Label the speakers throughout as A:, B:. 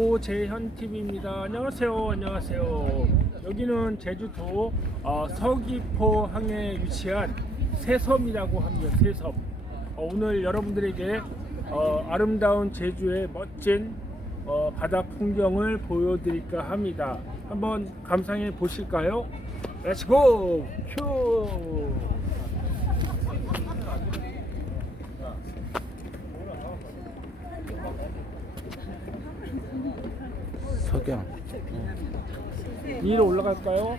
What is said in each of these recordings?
A: 오재현 TV입니다. 안녕하세요. 안녕하세요. 여기는 제주도 어, 서귀포 항에 위치한 새섬이라고 합니다. 새섬. 어, 오늘 여러분들에게 어, 아름다운 제주의 멋진 어, 바다 풍경을 보여드릴까 합니다. 한번 감상해 보실까요? 렛츠고! 큐!
B: 석양.
A: 위로 올라갈까요?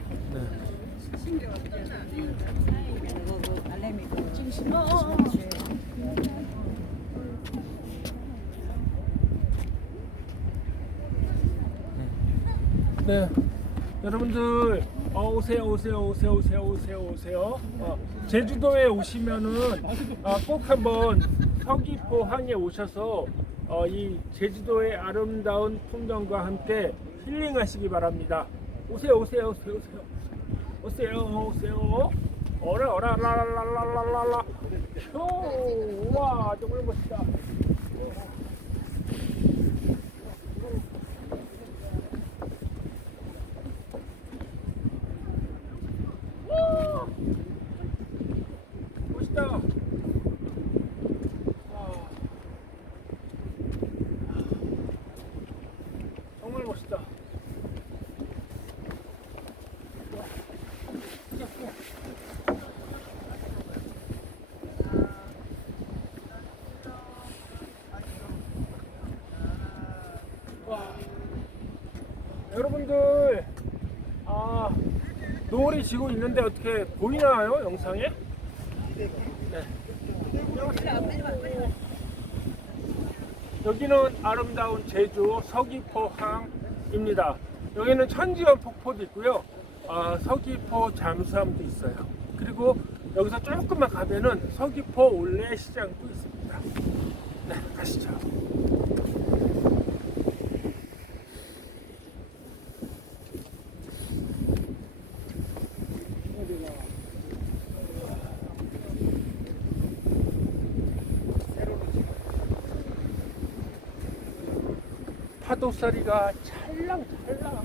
A: 네. 여러분들 어, 오세요 오세요 오세요 오세요 오세요 오세요 어, 제주도에 오시면은 아, 꼭 한번 서귀포 항에 오셔서 어, 이 제주도의 아름다운 풍경과 함께 힐링하시기 바랍니다. 오세요 오세요 오세요 오세요. 오세요 오세요. 어라 어라 라라라라라라. 와 정말 멋있다 와, 멋있다. 와. 정말 멋있다. 와. 아 노을이 지고 있는데 어떻게 보이나요 영상에? 네. 여기는 아름다운 제주 서귀포항입니다. 여기는 천지연 폭포도 있고요. 아, 서귀포 잠수함도 있어요. 그리고 여기서 조금만 가면은 서귀포 올레시장도 있습니다. 네, 가시죠. 파도 소리가 찰랑찰랑.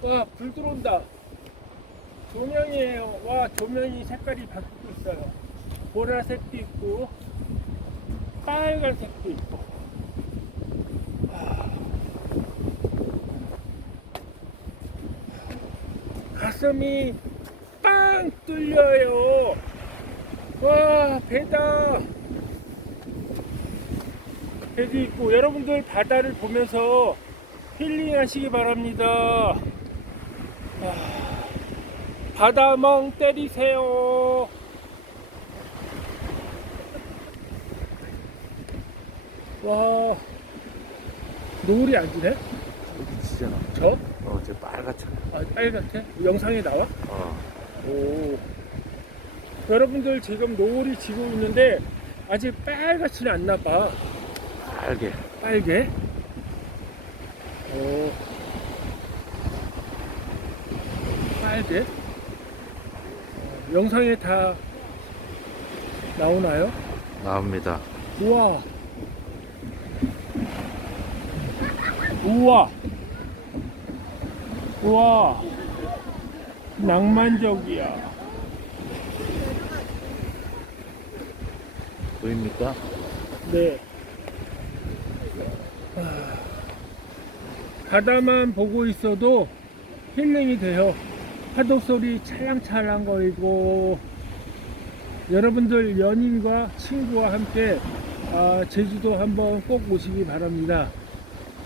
A: 와, 불 들어온다. 조명이에요. 와, 조명이 색깔이 바뀌고 있어요. 보라색도 있고, 빨간색도 있고. 아. 가슴이 빵 뚫려요. 와, 배다. 배도 있고, 여러분들 바다를 보면서 힐링 하시기 바랍니다. 바다멍 때리세요. 와, 노을이 안 지네?
B: 여기 지잖아.
A: 저?
B: 어, 저 빨갛잖아.
A: 아, 빨갛게? 영상에 나와?
B: 어.
A: 오. 여러분들 지금 노을이 지고 있는데 아직 빨갛지는 않나 봐.
B: 빨개.
A: 빨개. 오. 빨개. 어, 영상에 다 나오나요?
B: 나옵니다.
A: 우와. 우와. 우와. 낭만적이야.
B: 보입니까?
A: 네. 아, 바다만 보고 있어도 힐링이 돼요. 파도 소리 찰랑찰랑 거리고 여러분들 연인과 친구와 함께 아, 제주도 한번 꼭 오시기 바랍니다.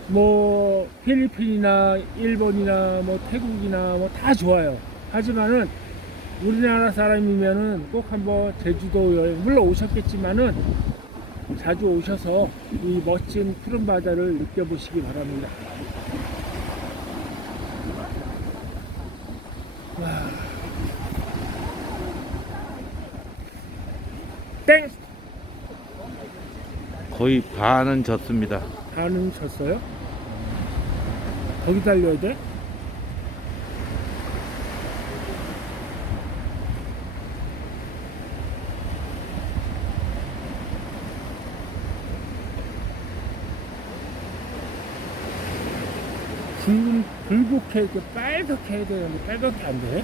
A: 뭐 필리핀이나 일본이나 뭐 태국이나 뭐 다 좋아요. 하지만은 우리나라 사람이면은 꼭 한번 제주도 여행 물론 오셨겠지만은 자주 오셔서 이 멋진 푸른 바다를 느껴보시기 바랍니다. 땡!
B: 거의 반은 졌습니다.
A: 반은 쳤어요? 거기 달려야 돼? 붉은, 붉게 이렇게 빨갛게 해야 되는데 빨갛게 안 돼?